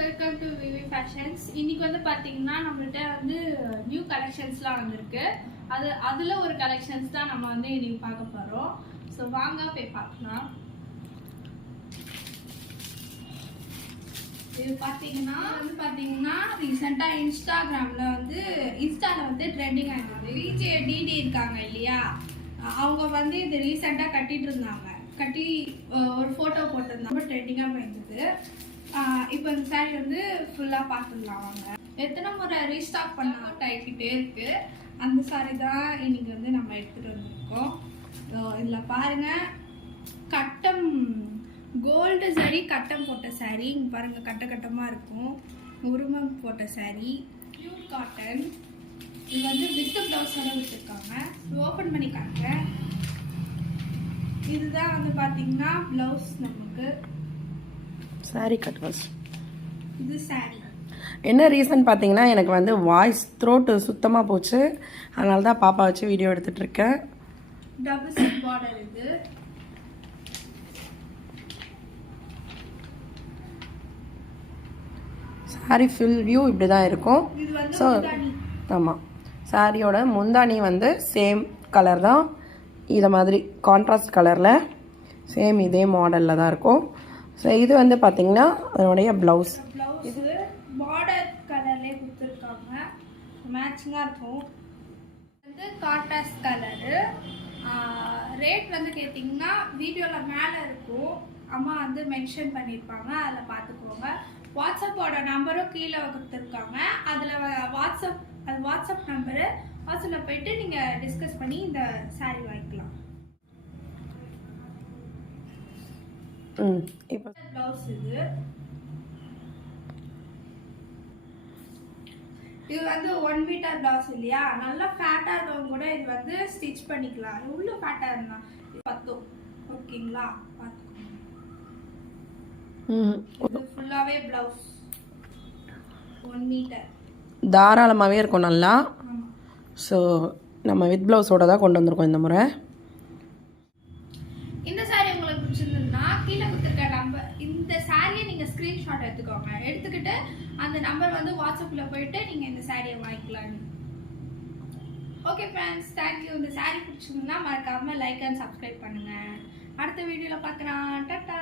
Welcome to V V fashions. இன்னைக்கு வந்து பாத்தீங்கன்னா நம்மள்ட்ட வந்து நியூ கலெக்ஷன்ஸ்லாம் வந்திருக்கு. அதுல ஒரு கலெக்ஷன்ஸ் தான் நம்ம வந்து இன்னைக்கு பார்க்க போறோம். ஸோ வாங்க போய் பார்க்கலாம். இது பாத்தீங்கன்னா ரீசெண்டாக இன்ஸ்டால வந்து ட்ரெண்டிங் ஆகிடுது. விஜே டிடி இருக்காங்க இல்லையா, அவங்க வந்து இது ரீசெண்டாக கட்டிட்டு இருந்தாங்க. கட்டி ஒரு ஃபோட்டோ போட்டிருந்தாங்க, ரொம்ப ட்ரெண்டிங்காக போயிருந்தது. இப்போ இந்த சாரீ வந்து ஃபுல்லாக பார்த்துடலாம் வாங்க. எத்தனை முறை ரீஸ்டாக் பண்ணால் டைக்கிட்டே இருக்கு. அந்த சாரீ தான் இன்னைக்கு வந்து நம்ம எடுத்துகிட்டு வந்திருக்கோம். இதில் பாருங்கள், கட்டம் கோல்டு சரி கட்டம் போட்ட சாரீ. இங்கே பாருங்கள், கட்டமாக இருக்கும். உருவம் போட்ட சாரீ, பியூர் காட்டன். இது வந்து வித் ப்ளவுஸோட விட்டுருக்காங்க. ஓப்பன் பண்ணி காட்டுறேன். இதுதான் வந்து பார்த்தீங்கன்னா ப்ளவுஸ். நமக்கு சாரி கட் வாஸ் இது சாரி. என்ன ரீசன் பார்த்தீங்கன்னா, எனக்கு வந்து வாய்ஸ் த்ரோட்டு சுத்தமாக போச்சு. அதனால தான் பாப்பா வச்சு வீடியோ எடுத்துகிட்டு இருக்கேன். Double set border. இது சாரி ஃபுல் வியூ இப்படி தான் இருக்கும். ஸோ ஆமாம், சாரியோட முந்தானி வந்து சேம் கலர் தான். இதை மாதிரி கான்ட்ராஸ்ட் கலரில் சேம் இதே மாடலில் தான் இருக்கும். ஸோ இது வந்து பார்த்திங்கன்னா அதனுடைய ப்ளவுஸ். இது பார்டர் கலர்லேயே கொடுத்துருக்காங்க, மேட்சிங்காக இருக்கும். வந்து கான்ட்ராஸ்ட் கலரு. ரேட் வந்து கேட்டிங்கன்னா வீடியோவில் மேலே இருக்கும், அம்மா வந்து மென்ஷன் பண்ணியிருப்பாங்க, அதில் பார்த்துக்கோங்க. வாட்ஸ்அப்போட நம்பரும் கீழே கொடுத்துருக்காங்க. அதில் வாட்ஸ்அப் நம்பரு. வாட்ஸ்அப்பில் போயிட்டு நீங்கள் டிஸ்கஸ் பண்ணி இந்த சாரீ வாங்கிக்கலாம். இப்போ ப்ளவுஸ். இது வந்து 1 மீட்டர் ப்ளவுஸ் இல்லையா, நல்லா ஃபேட்டாக இருக்கவங்க கூட இது வந்து ஸ்டிச் பண்ணிக்கலாம். எவ்வளோ ஃபேட்டாக இருந்தா பத்தும். ஓகேங்களா, பார்த்துக்கோங்க. இது ஃபுல்லாகவே ப்ளவுஸ் 1 மீட்டர் தாராளமாகவே இருக்கும் நல்லா. ஸோ நம்ம வித் ப்ளவுஸோட தான் கொண்டு வந்திருக்கோம் இந்த முறை. இந்த சாரீ உங்களுக்கு பிடிச்சிருந்ததுன்னா கீழே கொடுத்துருக்க நம்பர், இந்த சாரியை நீங்கள் ஸ்க்ரீன்ஷாட் எடுத்துக்கோங்க. எடுத்துக்கிட்டு அந்த நம்பர் வந்து வாட்ஸ்அப்பில் போயிட்டு நீங்கள் இந்த சாரியை வாங்கிக்கலாம். Okay friends, thank you. இந்த சாரீ பிடிச்சிருந்ததுன்னா மறக்காமல் லைக் அண்ட் சப்ஸ்கிரைப் பண்ணுங்கள். அடுத்த வீடியோவில் பார்க்குறேன். டாட்டா.